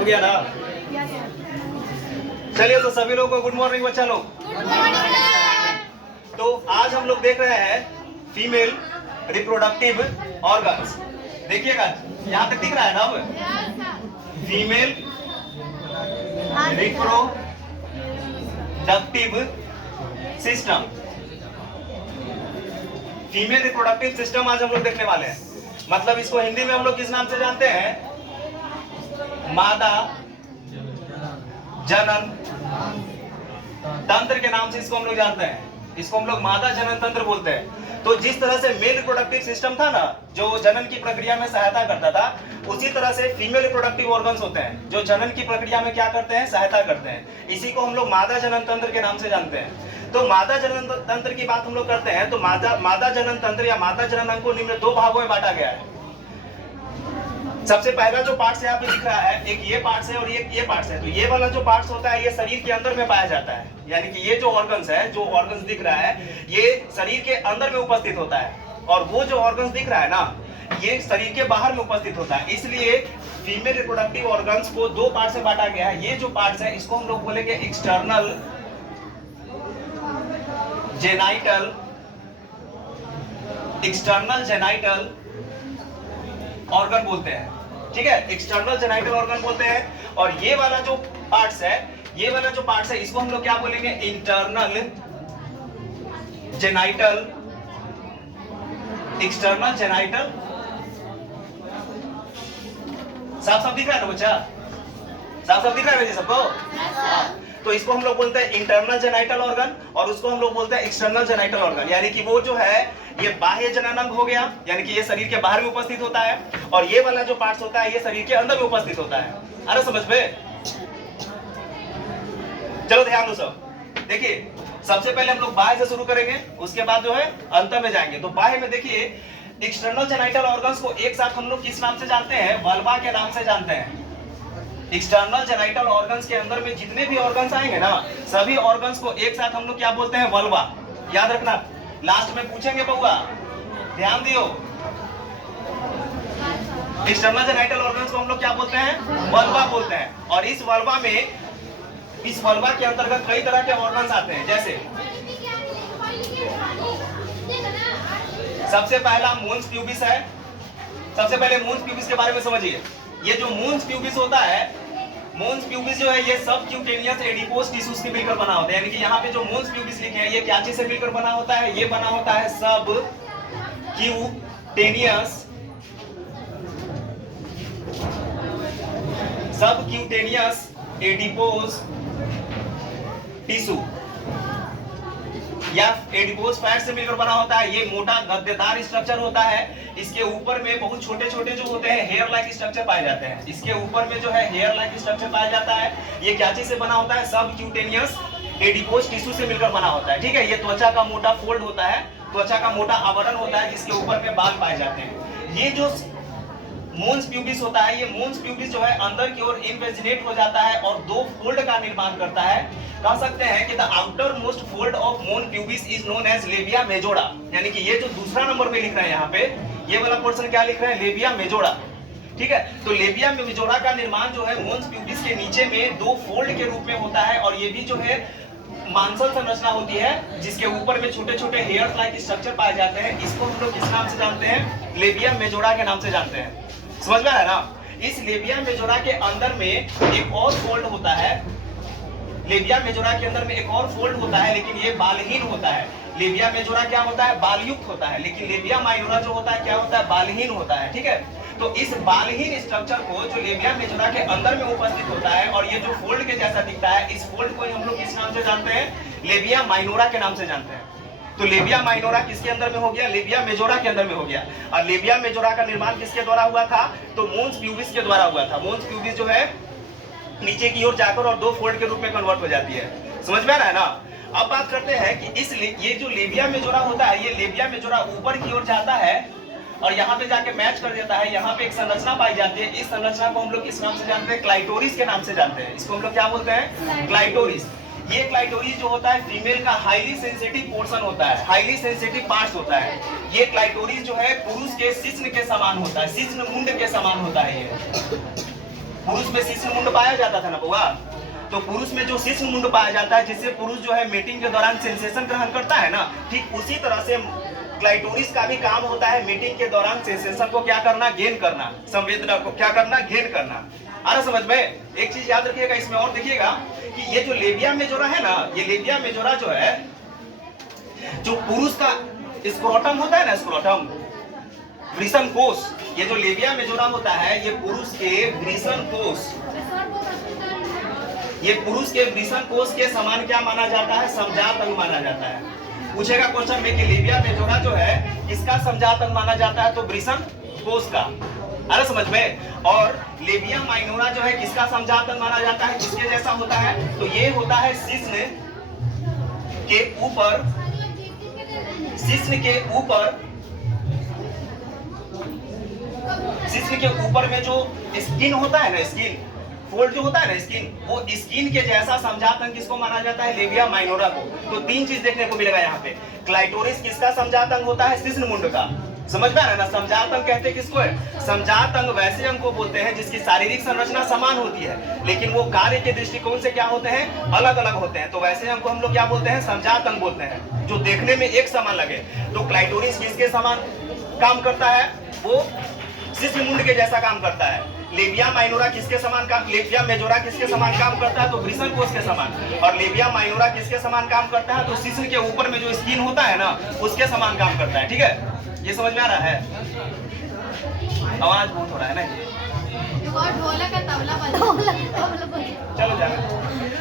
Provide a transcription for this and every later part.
हो गया ना? चलिए तो सभी लोगों को गुड मॉर्निंग बच्चा लोग। तो आज हम लोग देख रहे हैं फीमेल रिप्रोडक्टिव ऑर्गन्स। देखिएगा यहाँ तक दिख रहा है ना? अब female reproductive system, female reproductive system आज हम लोग देखने वाले हैं। मतलब इसको हिंदी में हम लोग किस नाम से जानते हैं? मादा जनन तंत्र के नाम से इसको हम लोग जानते हैं। इसको हम लोग मादा जनन तंत्र बोलते हैं। तो जिस तरह से मेल रिप्रोडक्टिव सिस्टम था ना, जो जनन की प्रक्रिया में सहायता करता था, उसी तरह से फीमेल रिप्रोडक्टिव ऑर्गन्स होते हैं जो जनन की प्रक्रिया में क्या करते हैं? सहायता करते हैं। इसी को हम लोग मादा जनन तंत्र के नाम से जानते हैं। तो मादा जनन तंत्र की बात हम लोग करते हैं तो मादा जनन तंत्र या मादा जनन अंग को निम्न दो भागों में बांटा गया है। सबसे पहला जो पार्ट यहाँ पे दिख रहा है, एक ये पार्ट है और एक ये पार्ट है। तो ये वाला जो पार्ट होता है ये शरीर के अंदर में पाया जाता है, यानी कि ये जो ऑर्गन्स है, जो ऑर्गन्स दिख रहा है ये शरीर के अंदर में उपस्थित होता है, और वो जो ऑर्गन्स दिख रहा है ना ये शरीर के बाहर में उपस्थित होता है। इसलिए फीमेल रिप्रोडक्टिव ऑर्गन्स को दो पार्ट से बांटा गया है। ये जो पार्ट है इसको हम लोग बोलेंगे external genital, external genital organ बोलते हैं। ठीक है, एक्सटर्नल जेनाइटल ऑर्गन बोलते हैं। और ये वाला जो पार्ट्स है, ये वाला जो पार्ट्स है इसको हम लोग क्या बोलेंगे? Internal genital, external genital. साफ साफ दिख रहा है ना बच्चा? साफ साफ दिख रहा है बच्चे सबको? तो इसको हम लोग बोलते हैं इंटरनल जेनाइटल ऑर्गन और उसको हम लोग बोलते हैं एक्सटर्नल जेनाइटल ऑर्गन। यानी कि वो जो है ये बाह्य जननांग हो गया, यानी कि ये शरीर के बाहर में उपस्थित होता है, और ये वाला जो पार्ट होता है ये शरीर के अंदर में उपस्थित होता है। अरे समझ में? चलो ध्यान दो सब। देखिए सबसे पहले हम लोग बाह्य से शुरू करेंगे, उसके बाद जो है अंत में जाएंगे। तो बाह्य में देखिए एक्सटर्नल जेनाइटल ऑर्गन्स को एक साथ हम लोग किस नाम से जानते हैं? वल्वा के नाम से जानते हैं। एक्सटर्नल जेनाइटल ऑर्गन्स के अंदर में जितने भी ऑर्गन्स आएंगे ना, सभी ऑर्गन्स को एक साथ हम लोग क्या बोलते हैं? वल्वा। याद रखना, लास्ट में पूछेंगे बउआ, ध्यान दियो। एक्सटर्नल जेनाइटल ऑर्गन्स को हम लोग क्या बोलते हैं? वल्वा बोलते हैं। और इस वल्वा में, इस वल्वा के अंतर्गत कई तरह के ऑर्गन्स आते हैं। जैसे सबसे पहला मून्स प्यूबिस है। सबसे पहले मून्स प्यूबिस के बारे में समझिए। ये जो मून्स प्यूबिस होता है, मून्स प्यूबिस जो है ये सब क्यूटेनियस एडिपोस टिश्यूज से मिलकर बना होता है। यानी कि यहाँ पे जो मून्स प्यूबिस लिखे हैं ये क्या चीज से मिलकर बना होता है? ये बना होता है सब क्यूटेनियस एडिपोस टिश्यू या एडिपोस फैट से मिलकर बना होता है। ये मोटा गद्देदार स्ट्रक्चर होता है। इसके ऊपर में बहुत छोटे छोटे जो होते हैं हेयर लाइक स्ट्रक्चर पाए जाते हैं। इसके ऊपर में जो है हेयर लाइक स्ट्रक्चर पाया जाता है। ये क्या चीज से बना होता है? सब क्यूटेनियस एडिपोस टिश्यू से मिलकर बना होता है। ठीक है, ये त्वचा का मोटा फोल्ड होता है, त्वचा का मोटा आवरण होता है जिसके ऊपर में बाल पाए जाते हैं। ये जो मून्स प्यूबिस होता है, ये मून्स प्यूबिस जो है अंदर की ओर इन्वेजिनेट हो जाता है और दो फोल्ड का निर्माण करता है। कह सकते हैं कि the outermost fold of mons pubis is known as labia majora. यानी कि ये जो दूसरा नंबर पे लिख रहे हैं यहाँ पे, ये वाला पोर्शन क्या लिख रहे हैं? Labia majora. ठीक है, तो लेबिया मेजोरा का निर्माण जो है मून्स प्यूबिस के नीचे में दो फोल्ड के रूप में होता है, और ये भी जो है मांसल संरचना होती है जिसके ऊपर में छोटे छोटे हेयर लाइक स्ट्रक्चर पाए जाते हैं। इसको हम लोग किस नाम से जानते हैं? लेबिया मेजोरा के नाम से जानते हैं। समझ में आया ना? इस लेबिया मेजोरा के अंदर में एक और फोल्ड होता है। लेबिया मेजोरा के अंदर में एक और फोल्ड होता है, लेकिन ये बालहीन होता है। लेबिया मेजोरा क्या होता है? बालयुक्त होता है। लेकिन लेबिया माइनोरा जो होता है क्या होता है? बालहीन होता है। ठीक है, तो इस बालहीन स्ट्रक्चर को जो लेबिया मेजोरा के अंदर में उपस्थित होता है और ये जो फोल्ड के जैसा दिखता है, इस फोल्ड को हम लोग किस नाम से जानते हैं? लेबिया माइनोरा के नाम से जानते हैं। तो लेबिया माइनोरा किसके अंदर में हो गया? लेबिया मेजोरा के अंदर में हो गया। और लेबिया मेजोरा का निर्माण किसके द्वारा हुआ था? तो मून्स प्यूबिस के द्वारा हुआ था। मून्स प्यूबिस जो है नीचे की ओर जाकर और दो फोल्ड के रूप में कन्वर्ट हो जाती है। समझ में आ रहा है ना? अब बात करते हैं कि इस ये जो लेबिया मेजोरा होता है, ये लेबिया मेजोरा ऊपर की ओर जाता है और यहाँ पे जाके मैच कर देता है। यहाँ पे एक संरचना पाई जाती है। इस संरचना को हम लोग किस नाम से जानते हैं? क्लाइटोरिस के नाम से जानते हैं। इसको हम लोग क्या बोलते हैं? क्लाइटोरिस। ये क्लाइटोरिस जो होता है फीमेल का हाईली सेंसिटिव पोर्शन होता है, हाईली सेंसिटिव पार्ट होता है। ये क्लाइटोरिस जो है पुरुष के शिश्न के समान होता है, शिश्न मुंड के समान होता है। ये पुरुष में शिश्न मुंड पाया जाता था ना बुआ, तो पुरुष में जो शिश्न मुंड पाया जाता है जिससे पुरुष जो है मीटिंग के दौरान सेंसेशन ग्रहण करता है ना, ठीक उसी तरह से क्लाइटोरिस का भी काम होता है मीटिंग के दौरान सेंसेशन को क्या करना, गेन करना, संवेदना को क्या करना, गेन करना। आ रहा समझ में? एक चीज याद रखिएगा इसमें और देखिएगा कि ये जो लेबिया मेजोरा है ना, ये लेबिया मेजोरा जो है, जो पुरुष का स्क्रोटम होता है ना, स्क्रोटम वृषण कोष, ये जो लेबिया मेजोरा होता है ये पुरुष के वृषण कोष, ये पुरुष के वृषण कोष के समान क्या माना जाता है, समजात अंग माना जाता है। पूछेगा क्वेश्चन में कि लेबिया मेजोरा जो है किसका समजात अंग माना जाता है, तो वृषण कोष का। अरे समझ में? और लेबिया माइनोरा जो है किसका समजात अंग माना जाता है, किसके जैसा होता है, तो ये होता है शिश्न के ऊपर, शिश्न के ऊपर, शिश्न के ऊपर में जो स्किन होता है ना, स्किन फोल्ड जो होता है ना, स्किन, वो स्किन के जैसा समजात अंग किसको माना जाता है, लेबिया माइनोरा को। तो तीन चीज देखने को मिलेगा यहाँ पे। क्लाइटोरिस किसका समजात अंग होता है, शिश्न मुंड का। समझ में आ रहा है ना? समजात अंग कहते हैं किसको है, समजात अंग वैसे अंग को बोलते हैं जिसकी शारीरिक संरचना समान होती है लेकिन वो कार्य के दृष्टिकोण से क्या होते हैं, अलग अलग होते हैं। तो वैसे अंग को हम लोग क्या बोलते हैं, समजात अंग बोलते हैं, जो देखने में एक समान लगे। तो क्लाइटोरिस किसके समान काम करता है, वो शिश्न मुंड के जैसा काम करता है। लेबिया माइनोरा किसके समान काम, लेबिया मेजोरा किसके समान काम करता है, तो वृषण कोष के समान। और लेबिया माइनोरा किसके समान काम करता है, तो शिश्न के ऊपर में जो स्किन होता है ना, उसके समान काम करता है। ठीक है, ये समझ में आ रहा है? आवाज बहुत हो रहा है ना, चलो जाना।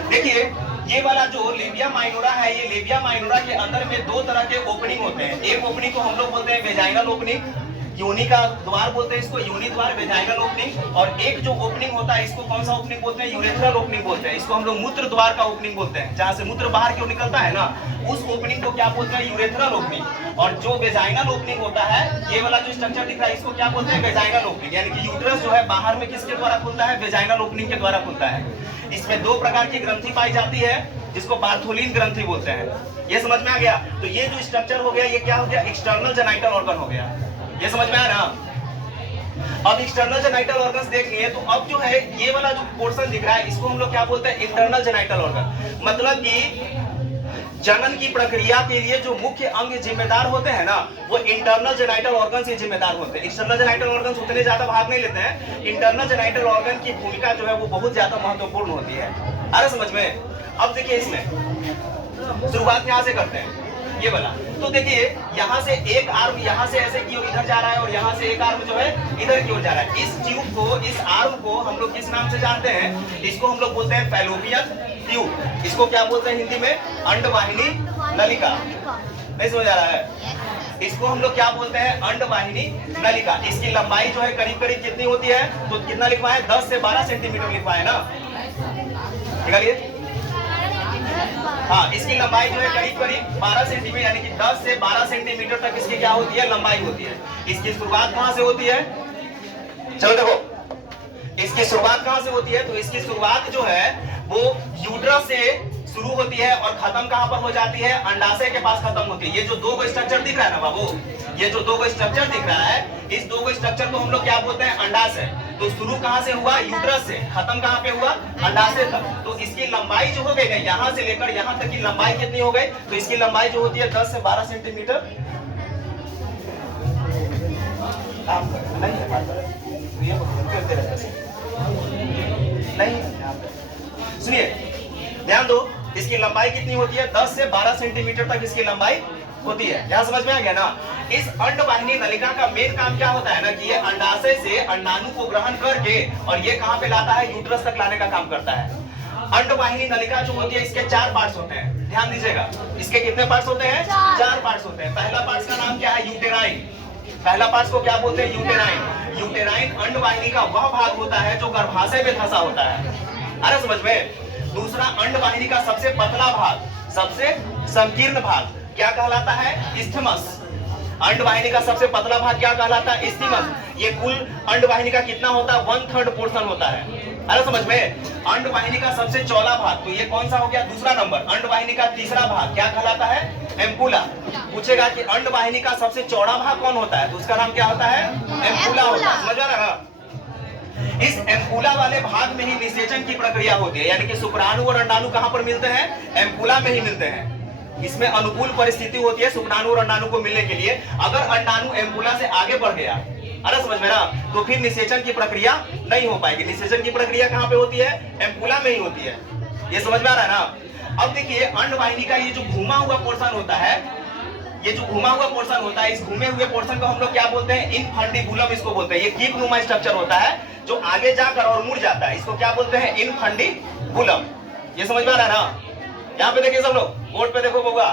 देखिए ये वाला जो लेबिया माइनोरा है, ये लेबिया माइनोरा के अंदर में दो तरह के ओपनिंग होते हैं। एक ओपनिंग को हम लोग बोलते हैं वेजाइनल ओपनिंग, योनि का द्वार बोलते हैं इसको, योनि द्वार, वेजाइनल ओपनिंग। और एक जो ओपनिंग होता है इसको कौन सा ओपनिंग बोलते हैं, यूरेथ्रल ओपनिंग बोलते हैं। इसको हम लोग मूत्र द्वार का ओपनिंग बोलते हैं, जहां से मूत्र बाहर क्यों निकलता है ना, उस ओपनिंग को क्या बोलते हैं, यूरेथ्रल ओपनिंग। और जो वेजाइनल ओपनिंग होता है, ये वाला जो स्ट्रक्चर दिख रहा है, इसको क्या बोलते हैं, वेजाइनल ओपनिंग। यानी कि यूट्रस जो है बाहर में किसके द्वारा खुलता है, वेजाइनल ओपनिंग के द्वारा खुलता है। इसमें दो प्रकार की ग्रंथि पाई जाती है जिसको बार्थोलिन ग्रंथि बोलते हैं। ये समझ में आ गया? तो ये जो स्ट्रक्चर हो गया, ये क्या हो गया, एक्सटर्नल जेनाइटल ऑर्गन हो गया। ये समझ में आ रहा? अब एक्सटर्नल जेनाइटल ऑर्गन्स देख लिए, तो अब जो है ये वाला जो पोर्शन दिख रहा है इसको हम लोग क्या बोलते हैं, इंटरनल जेनाइटल ऑर्गन। मतलब कि जनन की प्रक्रिया के लिए जो मुख्य अंग जिम्मेदार होते हैं ना, वो इंटरनल जेनाइटल ऑर्गन से जिम्मेदार होते हैं। एक्सटर्नल जेनाइटल ऑर्गन उतने ज्यादा भाग नहीं लेते हैं, इंटरनल जेनाइटल ऑर्गन की भूमिका जो है वो बहुत ज्यादा महत्वपूर्ण होती है। अरे समझ में? अब देखिए इसमें शुरुआत यहाँ से करते हैं, ये वाला। तो देखिए यहाँ से एक आर्म यहाँ से ऐसे की ओर इधर जा रहा है और यहाँ से एक आर्म जो है इधर की ओर जा रहा है। इस ट्यूब को, इस आर्म को हम लोग किस नाम से जानते हैं, इसको हम लोग बोलते हैं फैलोपियन ट्यूब। इसको क्या बोलते हैं हिंदी में, अंडवाहिनी नलिका। नहीं समझ आ रहा है? इसको हम लोग क्या बोलते हैं, अंडवाहिनी नलिका। इसकी लंबाई जो है करीब करीब कितनी होती है, तो कितना लिखवा है, 10 से 12 सेंटीमीटर लिखवा है ना, निकालिए। हाँ, इसकी लंबाई जो है करीब करीब 12 सेंटीमीटर, यानी कि 10 से 12 सेंटीमीटर तक इसकी क्या होती है, लंबाई होती है। इसकी शुरुआत कहाँ से होती है, चलो देखो इसकी शुरुआत कहाँ से होती है, तो इसकी शुरुआत जो है वो यूट्रस से शुरू होती है और खत्म कहाँ पर हो जाती है, अंडाशय के पास खत्म होती है। ये जो दो गो स्ट्रक्चर दिख रहा है ना बाबू, ये जो दो गो स्ट्रक्चर दिख रहा है, इस दो गो स्ट्रक्चर को हम लोग क्या बोलते हैं, अंडाशय। तो शुरू कहाँ से हुआ, यूट्रस से, खत्म कहाँ पे हुआ, अंडाशय तक। तो इसकी लंबाई जो हो गई ना, यहाँ से लेकर यहाँ तक की लंबाई कितनी हो गई, तो इसकी लंबाई जो होती है 10 से 12 सेंटीमीटर। नहीं, सुनिए ध्यान दो, इसकी लंबाई कितनी होती है, 10 से 12 सेंटीमीटर तक इसकी लंबाई होती है। यहाँ समझ में आ गया ना? इस अंडवाहिनी नलिका का मेन काम क्या होता है ना, कि ये अंडाशय से अंडाणु को ग्रहण करके और ये कहाँ पे लाता है, यूट्रस तक लाने का काम करता है। अंडवाहिनी नलिका जो होती है, इसके 4 पार्ट्स होते हैं, ध्यान दीजिएगा। इसके कितने पार्ट्स होते हैं, 4 पार्ट्स होते हैं। पहला पार्ट का नाम क्या है, यूटेराइन। पहला पार्ट को क्या बोलते हैं, यूटेराइन। यूटेराइन अंडवाहिनी का वह भाग होता है जो गर्भाशय में धंसा होता है। अरे समझ में? दूसरा अंडवाहिनी का सबसे पतला भाग, सबसे संकीर्ण भाग क्या कहलाता है, इस्थमस। अंडवाहिनी का सबसे पतला भाग क्या कहलाता है, इस्थमस। ये कुल अंडवाहिनी का कितना होता है, 1/3 पोर्शन होता है। अरे समझ में? अंडवाहिनी का सबसे चौड़ा भाग, तो ये कौन सा हो गया, दूसरा नंबर। अंडवाहिनी का तीसरा भाग क्या कहलाता है, एम्पुला। पूछेगा कि अंडवाहिनी का सबसे चौड़ा भाग कौन होता है, तो उसका नाम क्या होता है, एम्पुला होता है। समझ आ रहा है? इस एम्पुला वाले भाग में ही निषेचन की प्रक्रिया होती है, यानी कि शुक्राणु और अंडाणु कहां पर मिलते हैं? एम्पुला में ही मिलते हैं। इसमें अनुकूल परिस्थिति होती है शुक्राणु और अंडाणु को मिलने के लिए। अगर अंडाणु एम्पुला से आगे बढ़ गया, अरे समझ में ना, तो फिर निषेचन की प्रक्रिया नहीं हो पाएगी। निषेचन की प्रक्रिया कहां पे होती है? एम्पुला में ही होती है। ये समझ में आ रहा है ना? अब देखिए अंडवाहिनी का ये जो घुमा हुआ पोर्शन होता है, ये जो घुमा हुआ पोर्शन होता है, इस घूमे हुए पोर्शन को हम लोग क्या बोलते हैं? इनफंडिबुलम इसको बोलते हैं। ये कीप नुमा स्ट्रक्चर होता है जो आगे जाकर और मुड़ जाता है, इसको क्या बोलते हैं? इनफंडिबुलम। ये समझ में आ रहा है ना? यहाँ पे देखिए सब लोग, बोर्ड पे देखो बउआ,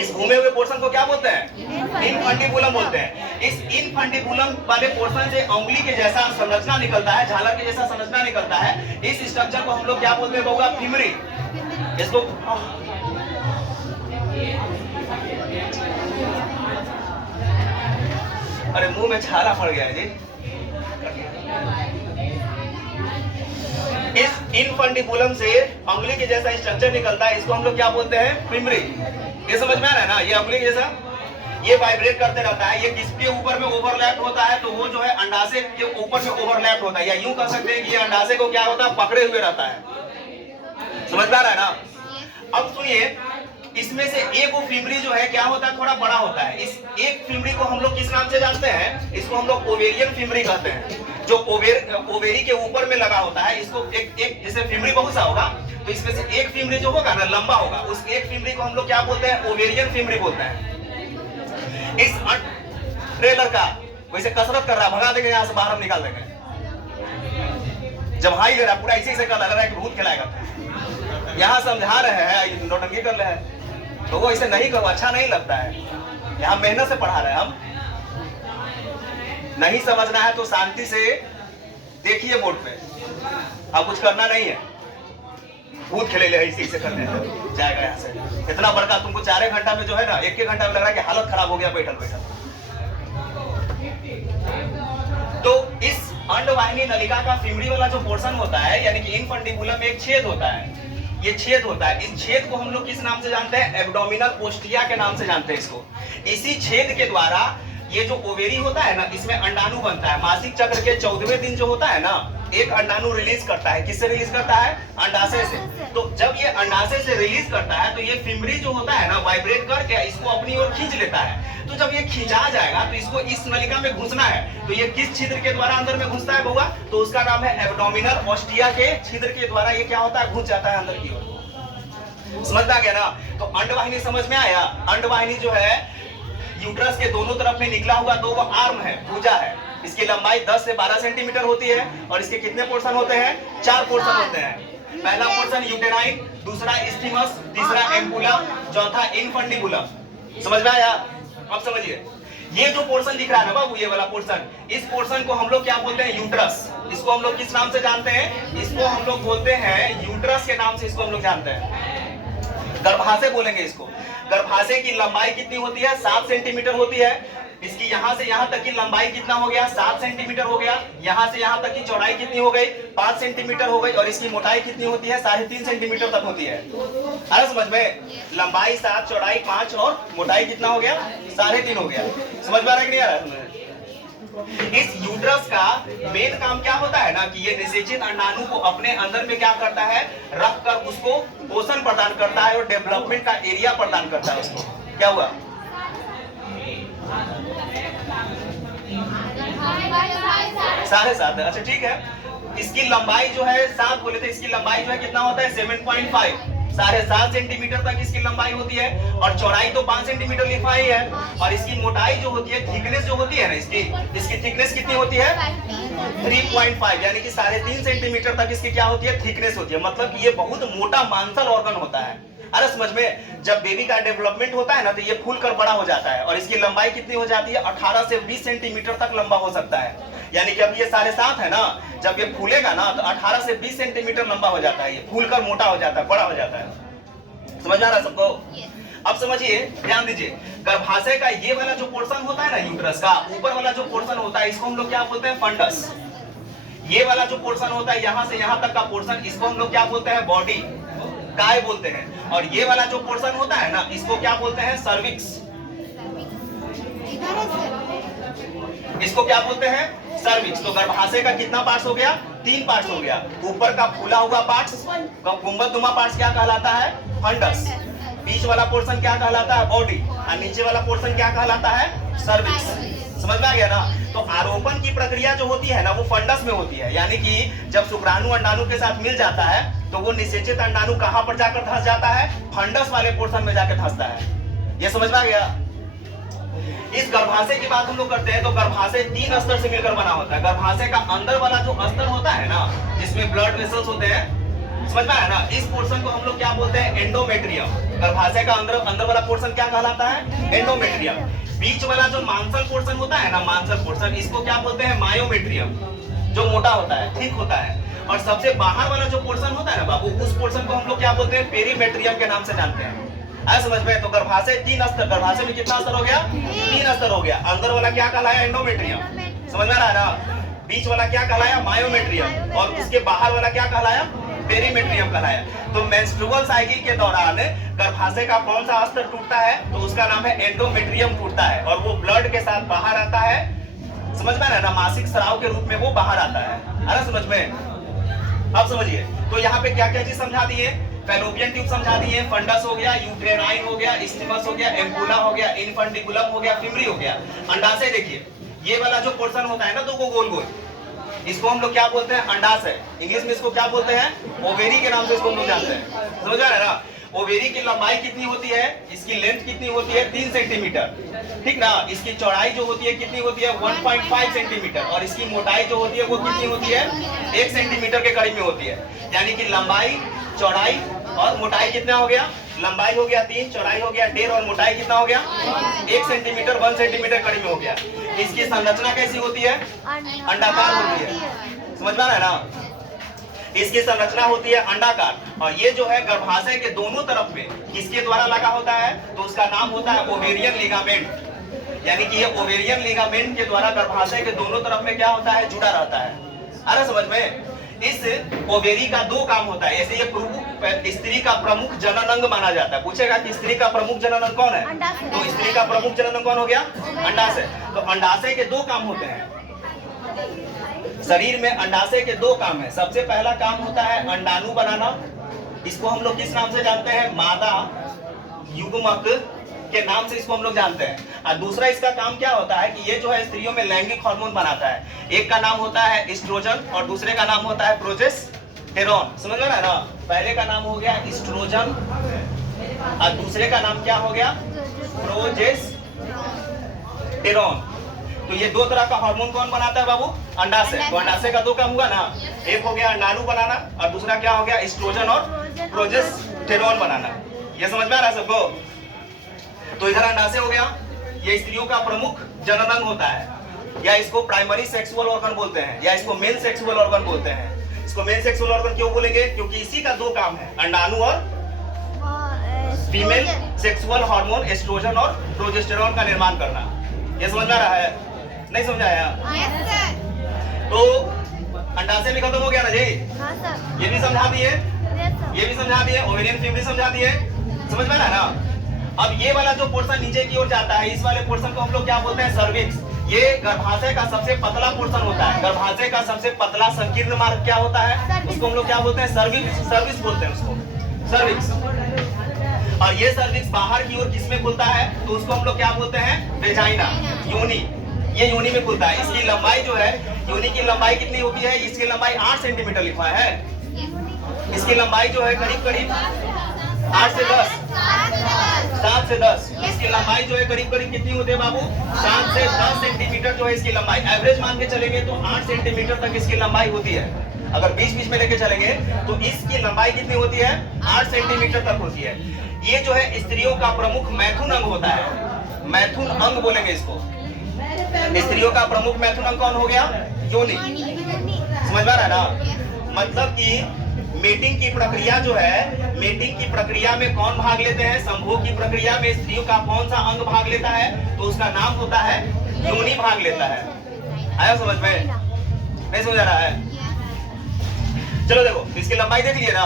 इस घूमे हुए पोर्शन को क्या बोलते हैं? इनफंडिबुलम बोलते हैं। इस इनफंडिबुलम वाले पोर्शन से उंगली के जैसा संरचना निकलता है, झालर के जैसा संरचना निकलता है। इस स्ट्रक्चर को हम लोग क्या बोलते हैं बउआ? फिमरी। इसको अरे मुंह में छाला पड़ गया है जी। इस इनफंडिबुलम से उंगली के जैसा स्ट्रक्चर निकलता है, इसको हम लोग क्या बोलते हैं? फिमरी। ये समझ में आ रहा है ना? ये उंगली के जैसा ये वाइब्रेट करते रहता है। ये किसके ऊपर में ओवरलैप होता है? तो वो जो है अंडाशय के ऊपर में ओवरलैप होता है, या यूं कह सकते हैं कि ये अंडाशय को क्या होता है? पकड़े हुए रहता है। समझ में आ रहा है ना? अब सुनिए, इसमें से एक वो फिमरी जो है क्या होता है? थोड़ा बड़ा होता है। इस एक फिमरी को हम लोग किस नाम से जानते हैं? इसको हम लोग ओवेरियन फिमरी कहते हैं। जो ओवेरी के ऊपर में लगा होता है, इसको एक जैसे फिमरी बहुत सा होगा, तो इसमें से एक फिमरी जो होगा ना लंबा होगा, उस एक फिमरी को हम लोग क्या बोलते हैं? ओवेरियन फिमरी बोलते हैं। इस रे लड़का वैसे कसरत कर रहा है, भगा देंगे यहाँ से, बाहर हम निकाल देंगे। जब हाई ले रहा पूरा इसी से कर रहा है कि भूत खिलाएगा। यहाँ समझा रहे हैं, नौटंकी कर रहे हैं, तो वो इसे नहीं करो, अच्छा नहीं लगता है। यहाँ मेहनत से पढ़ा रहे हैं हम। नहीं समझना है तो शांति से देखिए बोर्ड पे, अब कुछ करना नहीं है। भूत खेले ले इसी से करने जाएगा यहाँ से। इतना बड़का तुमको 4 घंटा में जो है ना, 1 घंटा में लग रहा है कि हालत खराब हो गया बैठल बैठल। तो इस अंडवाहिनी नलिका का फिमरी वाला जो पोर्शन होता है, यानी कि इनफंडिबुलम में एक छेद होता है। ये छेद होता है, इस छेद को हम लोग किस नाम से जानते हैं? एब्डोमिनल ओस्टिया के नाम से जानते हैं इसको। इसी छेद के द्वारा ये जो ओवेरी होता है ना, इसमें अंडाणु बनता है। मासिक चक्र के 14वें दिन जो होता है ना, एक अंडाणु रिलीज करता है। किससे रिलीज करता है? अंडाशय से। तो जब ये अंडाशय से रिलीज करता है तो ये फिमरी जो होता है ना, वाइब्रेट करके इसको अपनी ओर खींच लेता है। तो जब ये खींचा जाएगा तो इसको इस नलिका में घुसना है, तो ये किस छिद्र के द्वारा अंदर में घुसता है बउआ? तो उसका नाम है एब्डोमिनल ओस्टिया के छिद्र के द्वारा ये क्या होता है? घुस जाता है अंदर की ओर। समझ आ गया ना? तो अंडवाहिनी समझ में आया? अंडवाहिनी जो है यूट्रस के दोनों तरफ में निकला हुआ 2 आर्म है, भुजा है। इसकी लंबाई 10 से 12 सेंटीमीटर होती है और इसके कितने पोर्शन होते हैं? 4 पोर्शन होते हैं। पहला पोर्शन यूटेराइन, दूसरा स्टिमस, तीसरा एम्पुला, चौथा इनफंडिबुलम। समझ में आया? अब समझिए, ये जो पोर्शन दिख रहा है ना बाबू, ये वाला पोर्शन, इस पोर्शन को हम लोग क्या बोलते हैं? यूट्रस। इसको हम लोग किस नाम से जानते हैं? इसको हम लोग बोलते हैं यूट्रस के नाम से, इसको हम लोग जानते हैं। गर्भाशय बोलेंगे इसको। गर्भाशय की लंबाई कितनी होती है? 7 सेंटीमीटर होती है। इसकी यहाँ से यहाँ तक की लंबाई कितना हो गया? 7 सेंटीमीटर हो गया। यहाँ से यहाँ तक की चौड़ाई कितनी हो गई? 5 सेंटीमीटर हो गई। और इसकी मोटाई कितनी होती है? 3.5 सेंटीमीटर तक होती है। अरे समझ में? लंबाई 7, चौड़ाई 5 और मोटाई कितना हो गया? 3.5 हो गया। समझ में आ रहा है कि नहीं आ रहा है? इस यूट्रस का मेन काम क्या होता है ना, कि ये निषेचित अंडाणु को अपने अंदर में क्या करता है? रख कर उसको पोषण प्रदान करता है और डेवलपमेंट का एरिया प्रदान करता है उसको। क्या हुआ? साढ़े 7। अच्छा ठीक है। इसकी लंबाई जो है 7 बोले थे, इसकी लंबाई जो है कितना होता है? 7.5, 7.5 सेंटीमीटर तक इसकी लंबाई होती है। और चौड़ाई तो 5 सेंटीमीटर लिखा ही है। और इसकी मोटाई जो होती है, थिकनेस जो होती है ना, इसकी थिकनेस कितनी होती है? 3.5, यानी कि 3.5 सेंटीमीटर तक इसकी क्या होती है? थिकनेस होती है। मतलब कि ये बहुत मोटा मांसल ऑर्गन होता है। अरे समझ में? जब बेबी का डेवलपमेंट होता है ना, तो ये फूलकर बड़ा हो जाता है। और इसकी लंबाई कितनी हो जाती है? 18 से 20 सेंटीमीटर तक लंबा हो सकता है। यानी कि अब ये 7.5 है ना, जब ये फूलेगा ना तो 18 से 20 सेंटीमीटर लंबा हो जाता है। ये फूलकर मोटा हो जाता है, बड़ा हो जाता है। समझ आ रहा है सबको? अब समझिए, ध्यान दीजिए। गर्भाशय का ये वाला जो पोर्शन होता है ना, यूट्रस का ऊपर वाला जो पोर्शन होता है, इसको हम लोग क्या बोलते हैं? फंडस। ये वाला जो पोर्शन होता है, यहाँ से यहाँ तक का पोर्शन, इसको हम लोग क्या बोलते हैं? बॉडी, काय बोलते हैं। और ये वाला जो पोर्शन होता है ना, इसको क्या बोलते हैं? सर्विक्स। इसको क्या बोलते हैं? सर्विक्स। तो गर्भाशय का कितना पार्ट्स हो गया? 3 पार्ट्स हो गया। ऊपर का फूला हुआ पार्ट्स गुंबदनुमा पार्ट्स क्या कहलाता है? फंडस। बीच वाला पोर्शन क्या कहलाता है? बॉडी। और नीचे वाला पोर्शन क्या कहलाता है? सर्विक्स। समझ में आ गया ना? तो आरोपण की प्रक्रिया जो होती है ना वो फंडस में होती है, यानी कि जब शुक्राणु अंडाणु के साथ मिल जाता है तो वो निषेचित अंडाणु कहां पर जाकर धंस जाता है? फंडस वाले पोर्शन में जाकर धंसता है। ये समझ में आ गया? इस गर्भाशय की बात हम लोग करते हैं तो गर्भाशय 3 स्तर से मिलकर बना होता है। गर्भाशय का अंदर वाला जो स्तर होता है ना, जिसमें ब्लड वेसल्स होते हैं, समझ में आया ना? इस पोर्शन को हम लोग क्या बोलते हैं? एंडोमेट्रियम। गर्भाशय का अंदर वाला पोर्शन क्या कहलाता है? एंडोमेट्रियम। बीच वाला जो मांसल पोर्शन होता है ना, मांसल पोर्शन, इसको क्या बोलते हैं? मायोमेट्रियम, जो मोटा होता है, ठीक होता है। और सबसे बाहर वाला जो पोर्शन होता है ना बाबू, उस पोर्शन को हम लोग क्या बोलते हैं? पेरीमेट्रियम के नाम से जानते हैं। आया समझ में? तो गर्भाशय 3 स्तर, गर्भाशय में कितना स्तर हो गया? 3 स्तर हो गया। अंदर वाला क्या कहलाया? एंडोमेट्रियम। समझ में आ रहा है ना? बीच वाला क्या कहलाया? मायोमेट्रियम। और उसके बाहर वाला क्या कहलाया? पेरीमेट्रियम कहलाया। तो मेंस्ट्रुअल साइकिल के दौरान गर्भाशय का कौन सा स्तर टूटता है? तो उसका नाम है एंडोमेट्रियम टूटता है, और वो ब्लड के साथ बाहर आता है। समझ में आ रहा है ना? मासिक स्राव के रूप में वो बाहर आता है। आ रहा समझ में? अब समझिए, तो यहाँ पे क्या क्या चीज समझा दिए? फैलोपियन ट्यूब समझा दिए, फंडस हो गया, यूट्रेनाइन हो गया, स्टिमस हो गया, एम्पुला हो गया, इनफंडिकुलम हो गया, फिमरी हो गया। अंडाशय देखिए, ये वाला जो पोर्शन होता है ना, तो वो गोल गोल, इसको हम लोग क्या बोलते हैं? अंडाशय। इंग्लिश में इसको क्या बोलते हैं? ओवेरी के नाम से इसको हम लोग जानते हैं। समझ आ रहा है ना? ओवेरी की लंबाई कितनी होती है? इसकी लेंथ कितनी होती है? 3 सेंटीमीटर, ठीक ना? इसकी चौड़ाई जो होती है कितनी होती है? 1.5 सेंटीमीटर। और इसकी मोटाई जो होती है वो कितनी होती है? 1 सेंटीमीटर के करीब में होती है। यानी कि लंबाई, चौड़ाई और मोटाई कितना हो गया? लंबाई हो गया 3, चौड़ाई हो गया 1.5 और मोटाई कितना हो गया? 1 सेंटीमीटर, 1 सेंटीमीटर करीब में हो गया। इसकी संरचना कैसी होती है? अंडाकार होती है। समझ में आ रहा है ना? इसकी संरचना होती है अंडाकार। और ये जो है गर्भाशय के दोनों तरफ में किसके द्वारा लगा होता है? तो उसका नाम होता है ओवेरियन लिगामेंट। यानी कि ये ओवेरियन लिगामेंट के द्वारा गर्भाशय के दोनों तरफ में क्या होता है? जुड़ा रहता है। आ रहा समझ में? इस ओवेरी का 2 काम होता है। ऐसे ये स्त्री का प्रमुख जनन अंग माना जाता है। पूछेगा कि स्त्री का प्रमुख जनन अंग कौन है? तो स्त्री का प्रमुख जनन अंग कौन हो गया? अंडाशय। तो अंडाशय के 2 काम होते हैं। शरीर में अंडाशय के 2 काम है। सबसे पहला काम होता है अंडाणु बनाना। इसको हम लोग किस नाम से जानते हैं? मादा युग्मक के नाम से इसको हम लोग जानते हैं। और दूसरा इसका काम क्या होता है कि ये जो है स्त्रियों में लैंगिक हार्मोन बनाता है। एक का नाम होता है एस्ट्रोजन और दूसरे का नाम होता है प्रोजेस्टेरॉन। समझ में ना? पहले का नाम हो गया एस्ट्रोजन और दूसरे का नाम क्या हो गया? प्रोजेस्टेरॉन। तो ये 2 तरह का हार्मोन कौन बनाता है बाबू? अंडाशय। तो अंडाशय का 2 काम हुआ ना, एक हो गया अंडाणु बनाना और दूसरा क्या हो गया? एस्ट्रोजन और प्रोजेस्टेरॉन बनाना। ये समझ में आ रहा है सबको? तो इधर अंडाशय हो गया, ये स्त्रियों का प्रमुख जनन अंग होता है, या इसको प्राइमरी सेक्सुअल ऑर्गन बोलते हैं, या इसको मेल सेक्सुअल ऑर्गन बोलते हैं। इसको मेल सेक्सुअल ऑर्गन क्यों बोलेंगे? क्योंकि इसी का 2 काम है, अंडाणु और फीमेल सेक्सुअल हार्मोन एस्ट्रोजन और प्रोजेस्टेरॉन का निर्माण करना। ये समझ में आ रहा है? नहीं समझ आया? तो अंडाशय भी खत्म हो गया ना जी? ये भी समझा दिए, ये भी समझा दिए, ओवेरियन फिमरी समझा दिए। समझ में आ रहा है ना? अब ये वाला जो पोर्शन नीचे की ओर जाता है, इस वाले पोर्शन को हम लोग क्या बोलते हैं? सर्विक्स। ये गर्भाशय का सबसे पतला पोर्शन होता है। गर्भाशय का सबसे पतला संकीर्ण मार्ग क्या होता है? उसको हम लोग क्या बोलते हैं? सर्विक्स बोलते हैं उसको, सर्विक्स। और ये सर्विक्स बाहर की ओर किसमें खुलता है? तो उसको हम लोग क्या बोलते हैं? वेजाइना, योनि। ये योनि में खुलता है। इसकी लंबाई जो है, योनि की लंबाई कितनी होती है? इसकी लंबाई 8 सेंटीमीटर लिखा है। इसकी लंबाई जो है करीब करीब 8 से 10, 7 से 10। इसकी लंबाई जो है करीब करीब कितनी होती है बाबू? 7 से 10 सेंटीमीटर जो है इसकी लंबाई। एवरेज मान के चलेंगे तो 8 सेंटीमीटर तक इसकी लंबाई होती है। अगर बीच बीच में लेके चलेंगे तो इसकी लंबाई कितनी होती है? 8 सेंटीमीटर तक होती है। ये जो है स्त्रियों का प्रमुख मैथुन अंग होता है। मैथुन अंग बोलेंगे इसको। स्त्रियों का प्रमुख मैथुन अंग कौन हो गया? योनि। समझ में आ रहा है ना? मतलब कि मेटिंग की प्रक्रिया जो है, मेटिंग की प्रक्रिया में कौन भाग लेते हैं? संभोग की प्रक्रिया में स्त्रियों का कौन सा अंग भाग लेता है? तो उसका नाम होता है योनि भाग लेता है। आया समझ में? नहीं समझ आ रहा है? चलो देखो, इसकी लंबाई देख लिए ना।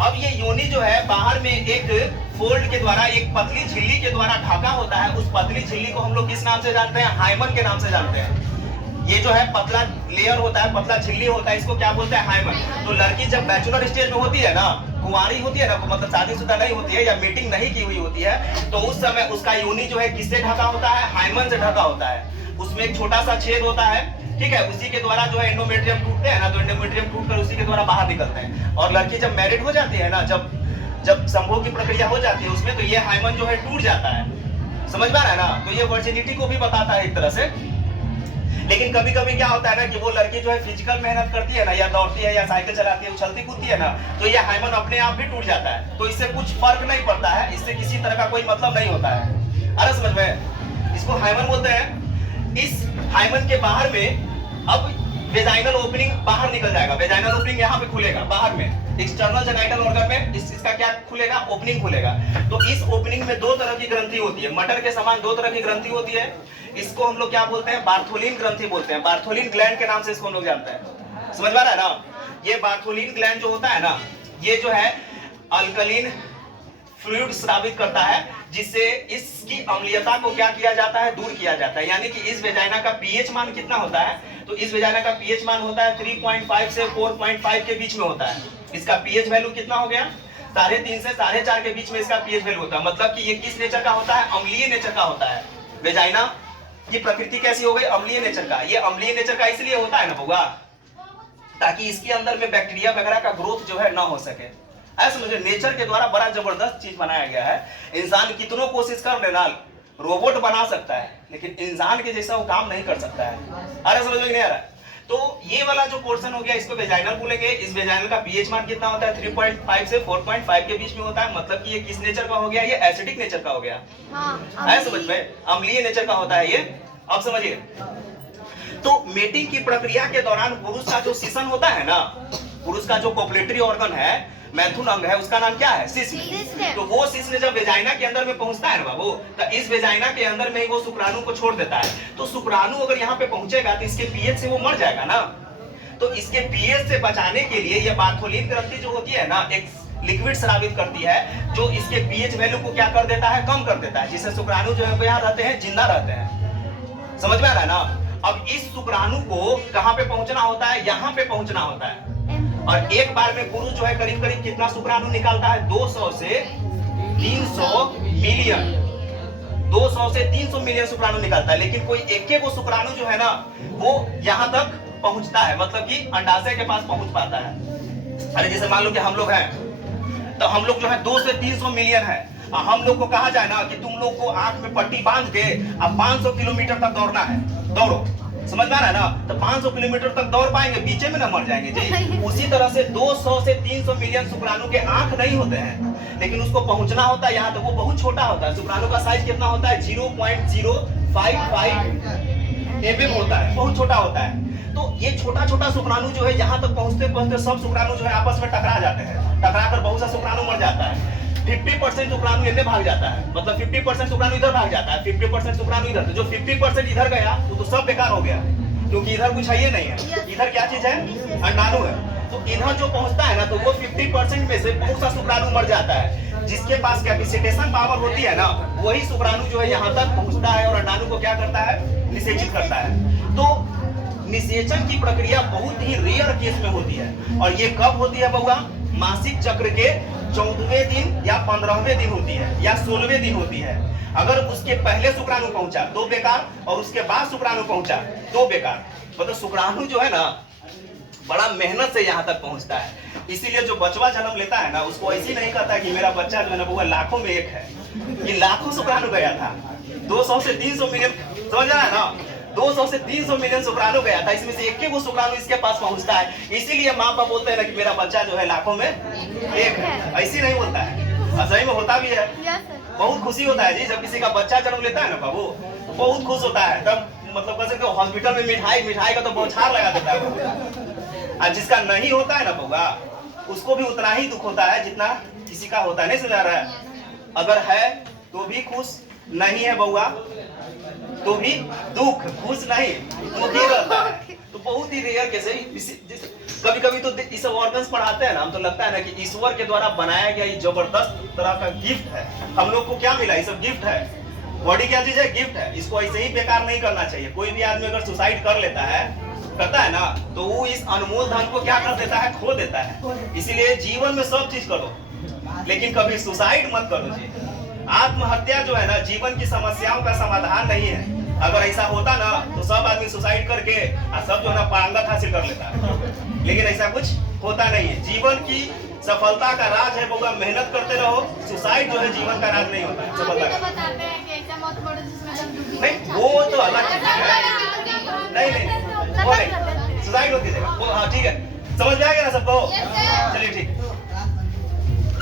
अब ये योनि जो है बाहर में एक फोल्ड के द्वारा, एक पतली झिल्ली के द्वारा ढका होता है। उस पतली झिल्ली को हम लोग किस नाम से जानते हैं? हाइमन के नाम से जानते हैं। ये जो है पतला लेयर होता है, पतला झिल्ली होता है, इसको क्या बोलते हैं? हाइमन। तो लड़की जब बैचलर स्टेज में होती है ना, कुंवारी होती है ना, मतलब शादीशुदा नहीं होती है या मीटिंग नहीं की हुई होती है, तो उस समय उसका योनि जो है किससे ढका होता है? हाइमन से ढका होता है। उसमें एक छोटा सा छेद होता है, ठीक है, उसी के द्वारा जो है एंडोमेट्रियम टूटते हैं ना, तो एंडोमेट्रियम टूटकर उसी के द्वारा बाहर निकलते हैं। और लड़की जब मैरिड हो जाती है ना, जब संभोग की प्रक्रिया हो जाती है उसमें, तो ये हाइमन जो है टूट जाता है। समझ में आ रहा है ना? तो ये वर्जिनिटी को भी बताता है एक तरह से। लेकिन कभी कभी क्या होता है ना कि वो लड़की जो है फिजिकल मेहनत करती है ना, या दौड़ती है या साइकिल चलाती है, उछलती कूदती है ना, तो ये हाइमन अपने आप भी टूट जाता है। तो इससे कुछ फर्क नहीं पड़ता है, इससे किसी तरह का कोई मतलब नहीं होता है। अरे समझ में? इसको हाइमन बोलते हैं। इस हाइमन के बाहर में अब वेजाइनल ओपनिंग बाहर निकल जाएगा। वेजाइनल ओपनिंग यहाँ पे खुलेगा बाहर में, एक्सटर्नल जेनाइटल ऑर्गन में इसका क्या खुलेगा? ओपनिंग खुलेगा। तो इस ओपनिंग में दो तरह की ग्रंथि होती है, मटर के समान दो तरह की ग्रंथि होती है। इसको हम लोग क्या बोलते हैं? बार्थोलिन ग्रंथि बोलते हैं। बार्थोलिन ग्लैंड के नाम से इसको हम लोग जानते हैं। समझ में आ रहा है ना? ये बार्थोलिन ग्लैंड जो होता है ना, ये जो है अल्कलीन फ्लूइड स्रावित करता है, जिससे इसकी अम्लीयता को क्या किया जाता है? दूर किया जाता है। यानी कि इस वेजाइना का पीएच मान कितना होता है? तो इस वेजाइना का पीएच मान होता है 3.5 से 4.5 के बीच में होता है। इसका पीएच वैल्यू कितना हो गया? 3.5 से 4.5 के बीच में इसका पीएच वैल्यू होता है। मतलब कि ये किस नेचर का होता है? अम्लीय नेचर का होता है। वेजाइना की प्रकृति कैसी हो गई? अम्लीय नेचर का। ये अम्लीय नेचर का इसलिए होता है ना बउआ, ताकि इसके अंदर में बैक्टीरिया वगैरह का ग्रोथ जो है ना हो सके। ऐसा मुझे नेचर के द्वारा बड़ा जबरदस्त चीज बनाया गया है। इंसान कितनों कोशिश कर लेना, रोबोट बना सकता है, लेकिन इंसान के जैसा वो काम नहीं कर सकता है। अरे समझ में नहीं आ रहा है? तो ये वाला जो पोर्शन हो गया, इसको वेजाइनल बोलेंगे। इस वेजाइनल का पीएच मान कितना होता है? 3.5 से 4.5 के बीच में होता है। मतलब कि ये किस नेचर का हो गया? ये एसिडिक नेचर का हो गया। है समझ में? अम्लीय नेचर का होता है ये। अब समझिए, तो मेटिंग की प्रक्रिया के दौरान पुरुष का जो शिशन होता है ना, पुरुष का जो कोपुलेटरी ऑर्गन है, मैथुन अंग है, उसका नाम क्या है? शिश्न। तो वो शिश्न जब वेजाइना के अंदर में पहुंचता है ना बाबू, तो इस वेजाइना के अंदर में ही वो शुक्राणु को छोड़ देता है। तो शुक्राणु अगर यहाँ पे पहुंचेगा तो इसके पीएच से वो मर जाएगा ना। तो इसके पीएच से बचाने के लिए ये बार्थोलिन ग्रंथि जो होती है ना, एक लिक्विड स्रावित करती है, जो इसके पीएच वैल्यू को क्या कर देता है? कम कर देता है, जिससे शुक्राणु जो है यहाँ रहते हैं, जिंदा रहते हैं। समझ में आ रहा है ना? अब इस शुक्राणु को कहाँ पे पहुंचना होता है? यहाँ पे पहुंचना होता है। और एक बार में पुरुष जो है करीब करीब कितना शुक्राणु निकालता है? 200 से 300 मिलियन। 200 से 300 मिलियन शुक्राणु निकालता है। लेकिन कोई एक वो शुक्राणु जो है ना, वो यहाँ तक पहुंचता है, मतलब कि अंडाशय के पास पहुंच पाता है। अरे जैसे मान लो कि हम लोग हैं, तो हम लोग जो है 2 से 300 मिलियन है। हम लोग को कहा जाए ना कि तुम लोग को आंख में पट्टी बांध के अब 500 किलोमीटर तक दौड़ना है, दौड़ो। समझ में आ रहा है ना? तो 500 किलोमीटर तक दौड़ पाएंगे, बीचे में ना मर जाएंगे जी। उसी तरह से 200 से 300 मिलियन शुक्राणु के आंख नहीं होते हैं, लेकिन उसको पहुंचना होता है यहाँ, तो वो बहुत छोटा होता है। शुक्राणु का साइज कितना होता है? 0.055 mm होता है, बहुत छोटा होता है। तो ये छोटा छोटा शुक्राणु जो है यहाँ तक पहुंचते पहुंचते सब शुक्राणु जो है आपस में टकरा जाते हैं। टकरा कर बहुत सा शुक्राणु मर जाता है। 50% शुक्राणु इधर भाग जाता है, मतलब 50% शुक्राणु इधर भाग जाता है, 50% शुक्राणु इधर। तो जो 50% इधर गया वो तो सब बेकार हो गया, क्योंकि इधर कुछ है ही नहीं है। इधर क्या चीज है? अंडाणु है। तो इधर जो पहुंचता है ना, तो वो 50% में से बहुत सा शुक्राणु मर जाता है। जिसके पास कैपेसिटेशन पावर होती है ना, वही शुक्राणु जो है यहाँ तक पहुंचता है और अंडाणु को क्या करता है? निषेचित करता है। तो निषेचन की प्रक्रिया बहुत ही रेयर केस में होती है। और ये कब होती है बउआ? मासिक चक्र के 14वें दिन या 15वें दिन होती है, या 16वें दिन होती है। अगर उसके पहले शुक्राणु पहुंचा तो बेकार, और उसके बाद शुक्राणु पहुंचा तो बेकार। मतलब शुक्राणु जो है ना, बड़ा मेहनत से यहाँ तक पहुंचता है। इसीलिए जो बचवा जन्म लेता है ना, उसको ऐसी नहीं कहता कि मेरा बच्चा जो है ना वो लाखों में एक है। ये लाखों शुक्राणु गया था, 200 से 300 मिलियन। समझ रहा है ना? 200 से 300 मिलियन शुक्राणु गया था, इसमें से एक वो शुक्राणु इसके पास पहुंचता है। इसीलिए माँ बाप बोलते हैं ना कि मेरा बच्चा जो है लाखों में एक है। ऐसी नहीं बोलता है, सही में होता भी है। बहुत खुशी होता है जी जब किसी का बच्चा जन्म लेता है ना बाबू, तो बहुत खुश होता है। तब मतलब कैसे हॉस्पिटल में मिठाई का तो बौछार लगा देता है। और जिसका नहीं होता है ना बउआ, उसको भी उतना ही दुख होता है जितना किसी का होता है। नहीं समझा रहा है? अगर है तो भी खुश, नहीं है बउआ तो भी दुख, खुश नहीं दुखी रहता है। तो बहुत ही रेयर केस है। कभी कभी तो इस ऑर्गन्स पढ़ाते हैं ना हम, तो लगता है ना कि ईश्वर के द्वारा बनाया गया ये जबरदस्त तरह का गिफ्ट है। हम लोग को क्या मिला? ये सब गिफ्ट है। बॉडी क्या चीज है? गिफ्ट है। इसको ऐसे ही बेकार नहीं करना चाहिए। कोई भी आदमी अगर सुसाइड करता है ना, तो वो इस अनमोल धन को क्या कर देता है? खो देता है। इसीलिए जीवन में सब चीज करो, लेकिन कभी सुसाइड मत करो जी। आत्महत्या जो है ना, जीवन की समस्याओं का समाधान नहीं है। अगर ऐसा होता ना, तो सब आदमी सुसाइड करके सब जो है ना पारंगत हासिल कर लेता है, लेकिन ऐसा कुछ होता नहीं है। जीवन की सफलता का राज है बउआ, मेहनत करते रहो। सुसाइड जो है जीवन का राज नहीं होता है सफलता का। नहीं, वो तो अलग चीज है। नहीं, वो नहीं, सुसाइड होती है। हाँ ठीक है, समझ में आ गया ना सबको? चलिए ठीक है।